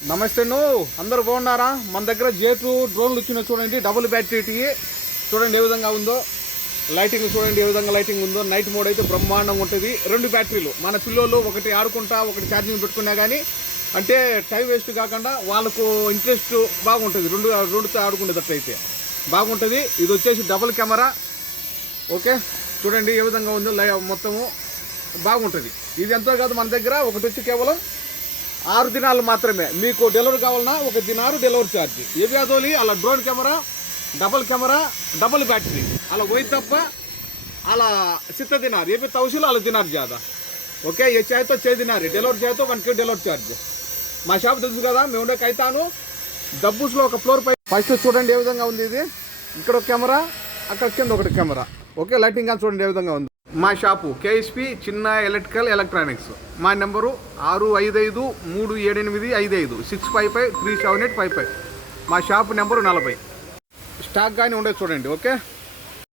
నమస్తే అందరూ బాగున్నారా? మన దగ్గర J2 డ్రోన్లు వచ్చిన చూడండి, డబుల్ బ్యాటరీ చూడండి ఏ విధంగా ఉందో. లైటింగ్ చూడండి ఏ విధంగా లైటింగ్ ఉందో. నైట్ మోడ్ అయితే బ్రహ్మాండంగా ఉంటుంది. 2 బ్యాటరీలు మన పిల్లలు ఒకటి ఆడుకుంటా ఒకటి ఛార్జింగ్ పెట్టుకున్నా కానీ అంటే టైం వేస్ట్ కాకుండా వాళ్ళకు ఇంట్రెస్ట్ బాగుంటుంది. రెండుతో ఆడుకునేటట్లయితే బాగుంటుంది. ఇది వచ్చేసి డబుల్ కెమెరా. ఓకే చూడండి ఏ విధంగా ఉందో మొత్తము బాగుంటుంది. ఇది ఎంతో కాదు, మన దగ్గర ఒకటి వచ్చి కేవలం 6 దినాలు మాత్రమే. మీకు డెలివరీ కావాలన్నా 1 దినారు డెలివరీ ఛార్జ్. ఏవి అదోలి అలా drone camera, double camera, double battery అలా పోయి తప్ప అలా 7 दिनार ये भी तवसील अला दिनार ज़्यादा. ఓకే ఏ చాయ్తో 6 दिनार డెలివరీ చాయ్తో 1 కి డెలివరీ ఛార్జ్. మా షాప్ తెలుసు కదా, మేము ఉండేకైతాను దబ్బుస్లో ఒక ఫ్లోర్ పై. ఫస్ట్ చూడండి ఏ విధంగా ఉంది. ఇది ఇక్కడ ఒక కెమెరా, అక్కడ కింద ఒకటి కెమెరా. ఓకే లైటింగ్ కానీ చూడండి ఏ విధంగా ఉంది. మా షాపు KSP చిన్న ఎలక్ట్రికల్ ఎలక్ట్రానిక్స్. మా నెంబరు 65537855 655 37855. మా షాపు నెంబరు 40. స్టాక్ కానీ ఉండేది చూడండి. ఓకే.